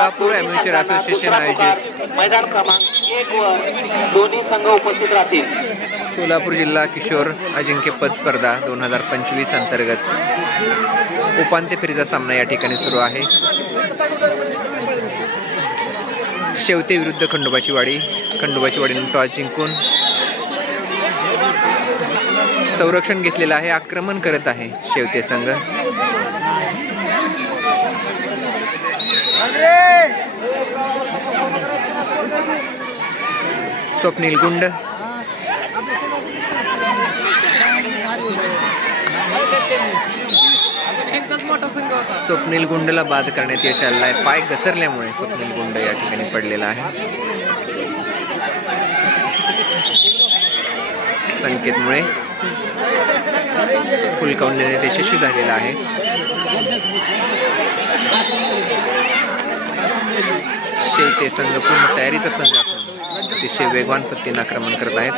Solapur ॲम्युचर association आयोजित मैदान क्रमांक 1 वर दोन्ही संघ उपस्थित राहतील. सोलापूर जिल्हा किशोर अजिंक्यपद स्पर्धा 2025 अंतर्गत उपांत्य फेरीचा सामना या ठिकाणी सुरू आहे. शेवते विरुद्ध खंडोबाची वाडी. खंडोबाची वाडीने टॉस जिंकून संरक्षण घेतलेलं आहे. आक्रमण करत आहे शेवते संघ. स्वप्नील गुंड स्वप्नील गुंडला बाद करण्यात यश आलेलं आहे. पाय घसरल्यामुळे स्वप्नील गुंड या ठिकाणी पडलेला आहे. संकेतमुळे फुलकावून यशस्वी झालेला आहे. शेवटे संघ पूर्ण तयारीचा संघ असून अतिशय वेगवान पद्धतीने आक्रमण करत आहेत.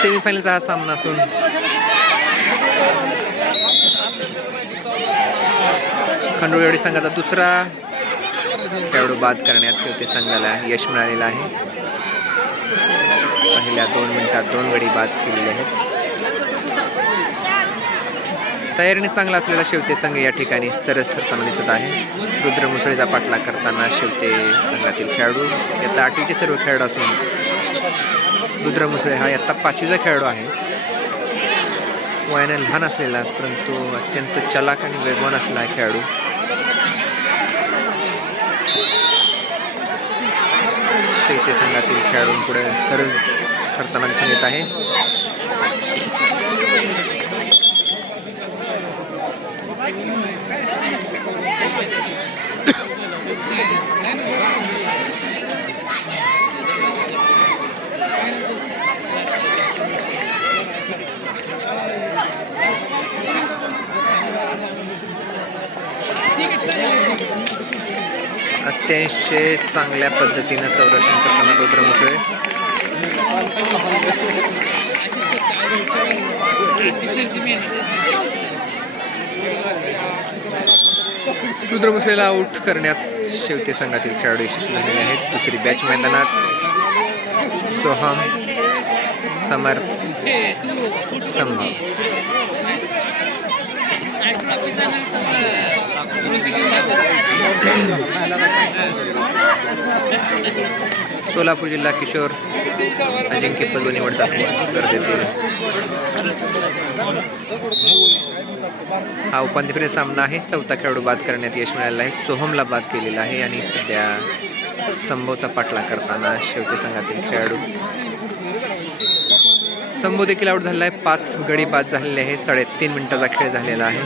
सेमीफायनलचा हा सामना असून खंडोबाची संघाचा दुसरा खेळाडू बाद करण्यात शेवटी संघाला यश मिळालेलं आहे. पहिल्या 2 मिनिटात 2 गडी बाद केलेले आहेत. तयारीने चांगला असलेला शेवते संघ या ठिकाणी सरस ठरताना दिसत आहे. रुद्र मुसळेचा पाठलाग करताना शेवते संघातील खेळाडू इयत्ता 8वीचे सर्व खेळाडू असून रुद्र मुसळे हा इयत्ता 5वीचा खेळाडू आहे. वयाने लहान असलेला परंतु अत्यंत चलाक आणि वेगवान असलेला खेळाडू. शेवते संघातील खेळाडूंपुढे सरळ ठरताना दिसून येत आहे. अतिशय चांगल्या पद्धतीने संरक्षण करताना रुद्र मुसळे. रुद्र मुसळेला आऊट करण्यात शेवते संघातील खेळाडू यशस्वी झालेले आहेत. दुसरी बॅच मैदानात सोहम, समर्थ, संभव. सोलापूर जिल्हा किशोर अजिंक्यपद निवडता स्पर्धेतील हा उपांत्य फेरीचा सामना आहे. चौथा खेळाडू बाद करण्यात यश मिळालेलं आहे. सोहमला बाद केलेला आहे आणि सध्या संभवचा पाठलाग करताना शेवटी संघातील खेळाडू संभव देखील आऊट झालेला आहे. 5 गडी बाद झालेले आहेत. 3.5 मिनिटाचा खेळ झालेला आहे.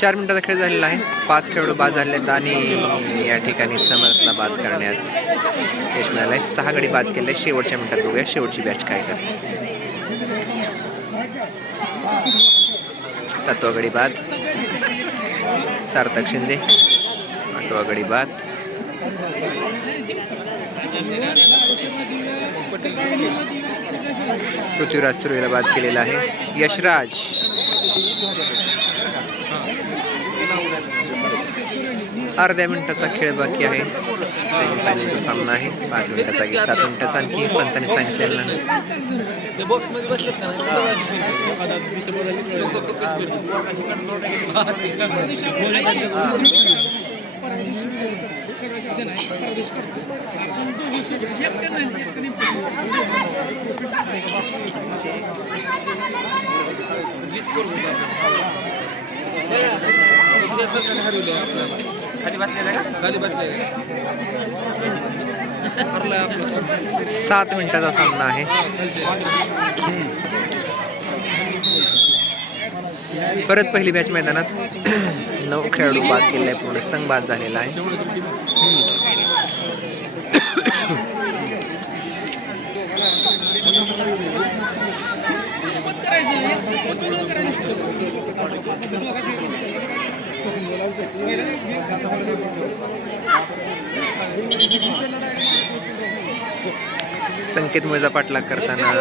चार मिनिटाचा खेळ झालेला आहे. 5 खेळाडू बाद झाले आहेत आणि या ठिकाणी समर्थला बाद करण्यात यश मिळालं आहे. 6 गडी बाद केले. शेवटच्या मिनिटात बघूया शेवटची बॅच काय करते. 7वा गडी बाद सार्थक शिंदे. 8वा गडी बाद पृथ्वीराज सुरेला बाद केलेला आहे. यशराज अर्ध्या मिनिटाचा खेळ बाकी आहे. सेमीफायनलचा सामना आहे. 5 मिनिटाचा की 7 मिनिटाचा आणखी पंचांनी सांगितलेलं नाही. सात मिनिटाचा सामना आहे. परत पहिली मॅच मैदानात 9 खेळाडू बाद केलेला आहे. पूर्ण संघ बाद झालेला आहे. संकेत मुळेचा पाठलाग करताना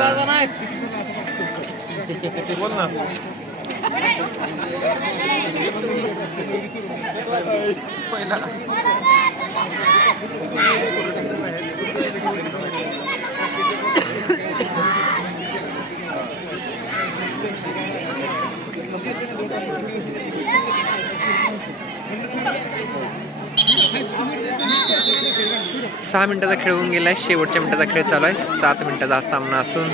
सहा मिनिटाचा खेळ होऊन गेलाय. शेवटच्या मिनिटाचा खेळ चालू आहे. 7 मिनिटाचा हा सामना असून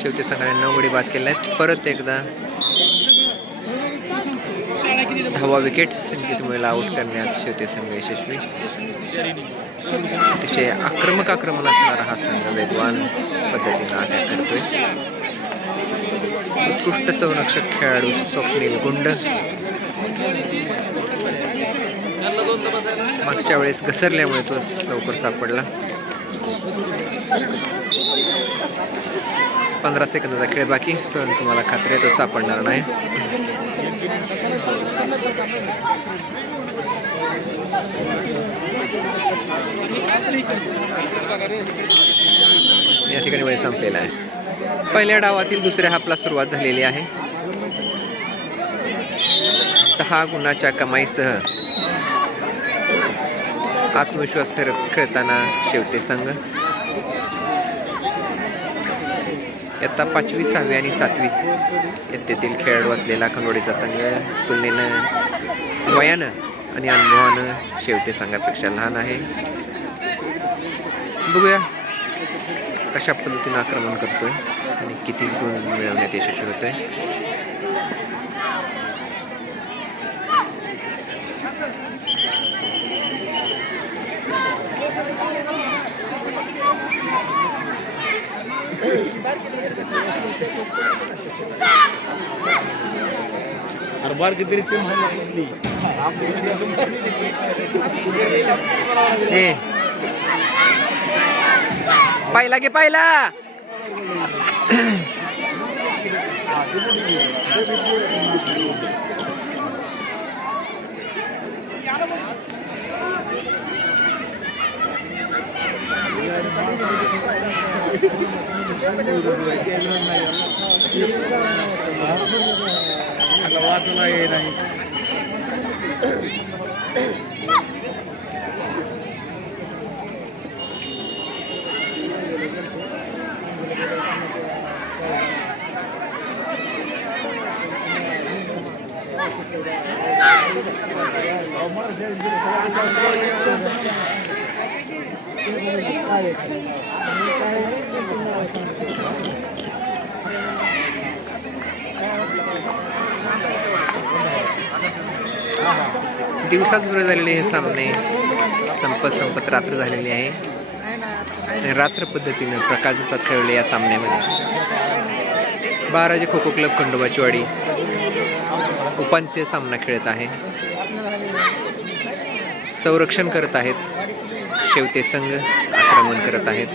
शेवटी संघाने 9 गडी बाद केले आहेत. परत एकदा 10वा विकेट संकेत मुळेला आउट करण्यात शेवटी संघ यशस्वी. अतिशय आक्रमक आक्रमण असणारा हा संघ वेगवान पद्धतीनं अटॅक करतोय. उत्कृष्ट संरक्षक खेळाडू स्वप्नील गुंड मागच्या वेळेस घसरल्यामुळे तो लवकर सापडला. 15 सेकंदाचा खेळ बाकी, परंतु मला खात्री आहे तो सापडणार नाही. या ठिकाणी वेळ संपलेला आहे. पहिल्या डावातील दुसऱ्या हाफला सुरुवात झालेली आहे. 10 गुणाच्या कमाईसह आत्मविश्वास खेळताना शेवटी संघ. इयत्ता 5वी, 6वी आणि 7वी इयत्तेतील खेळाडू असलेला खंडोळीचा संघ तुलनेनं वयानं आणि अनुभवानं शेवटी संघापेक्षा लहान आहे. बघूया कशा पद्धतीनं आक्रमण करतोय आणि किती गुण मिळवण्यात यशस्वी होतोय. हर बार कितनी से पाहिला की पाहिला. वाचला हे नाही. दिवसाच सुरू झालेले हे सामने संपत रात्र झालेली आहे. रात्र पद्धतीनं प्रकाशझोतात खेळले या सामन्यामध्ये 12 खो खो क्लब खंडोबाचीवाडी उपांत्य सामना खेळत आहे. संरक्षण करत आहेत शेवते संघ, आक्रमण करत आहेत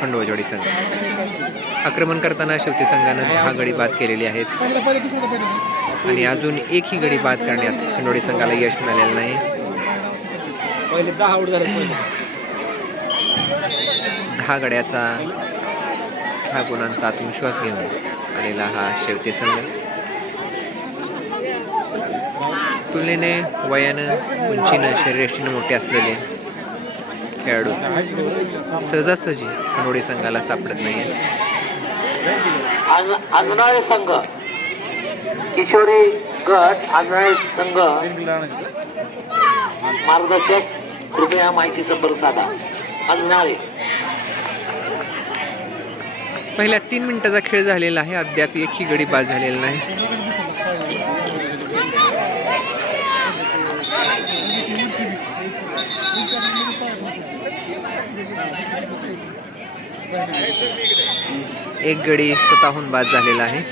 खंडोबाचीवाडी संघ. आक्रमण करताना शेवते संघानं 10 गडी बाद केलेली आहेत आणि अजून एकही गडी बाद करण्यात खंडोळी संघाला यश मिळालेलं नाही. 10 गड्याचा 10 गुणांचा आत्मविश्वास घेऊन आलेला हा शेवते संघ तुलनेने वयानं, उंचीनं, शरीरयष्टीनं मोठे असलेले खेळाडू सहजासहजी खंडोळी संघाला सापडत नाही. आंजनाळे संघ किशोरी गट आंजनाळे संघ मार्गदर्शक कृपया माहिती संपर्क साधा. आंजनाळे पहिल्या 3 मिनिटाचा खेळ झालेला आहे. अद्याप एकही गडी बाद झालेला नाही. एक गडी स्वतःहून बाद झालेला आहे.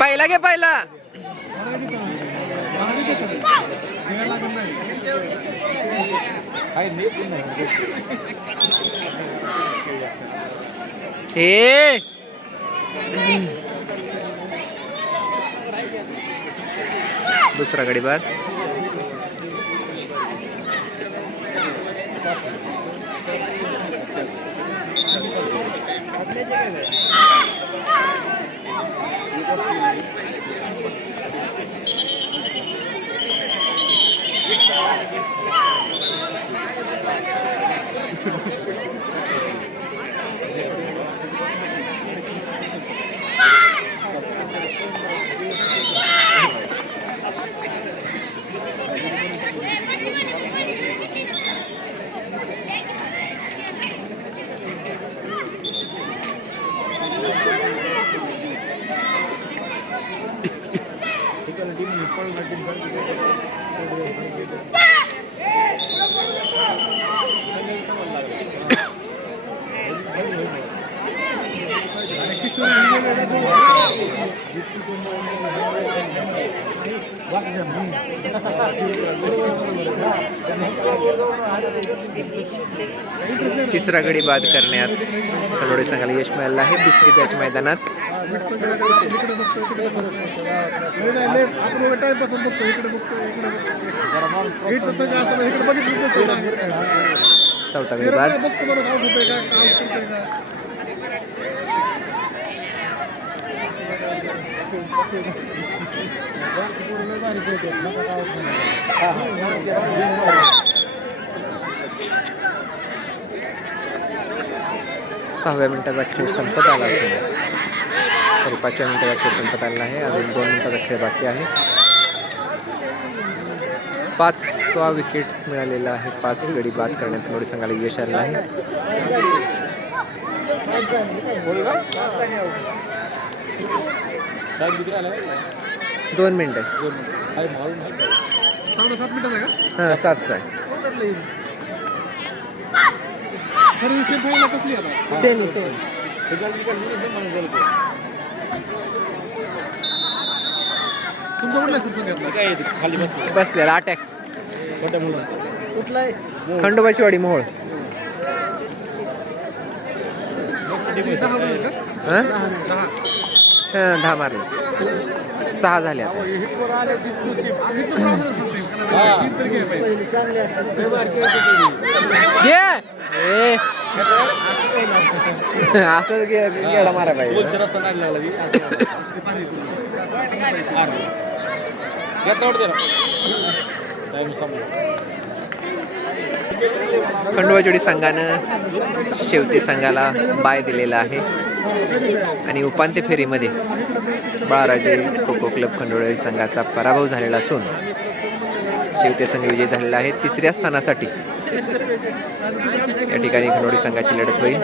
पहिला घे पहिला. ए दुसरा गडी बाद. तिसरा गडी बाद करण्यात खलोडे संघाला यश मिळालं आहे. दुसरी बॅच मैदानात. चौथा गडी बाद. सहाव्या मिनिटाचा खेळ संपत आला असून तरी 5व्या मिनिटाचा खेळ संपत आलेला आहे. अजून 2 मिनिटाचा खेळ बाकी आहे. 5वा विकेट मिळालेला आहे. 5 गडी बाद करण्यात खलोडे संघाला यश आलेलं आहे. 2 मिनिटं. 7चा आहे. सेमी बसलेला अटॅक. खंडोबाची वाडी मोहोळ. हां 10 मारले. 6 झाले आता. असं गेला मारा पाहिजे. खंडोबाचोडी संघानं शेवटी संघाला बाय दिलेला आहे आणि उपांत्य फेरीमध्ये बाळाराजे खो खो क्लब खंडोबाचोडी संघाचा पराभव झालेला असून शेवटी संघ विजयी झालेला आहे. 3ऱ्या स्थानासाठी या ठिकाणी खंडोबाचोडी संघाची लढत होईल.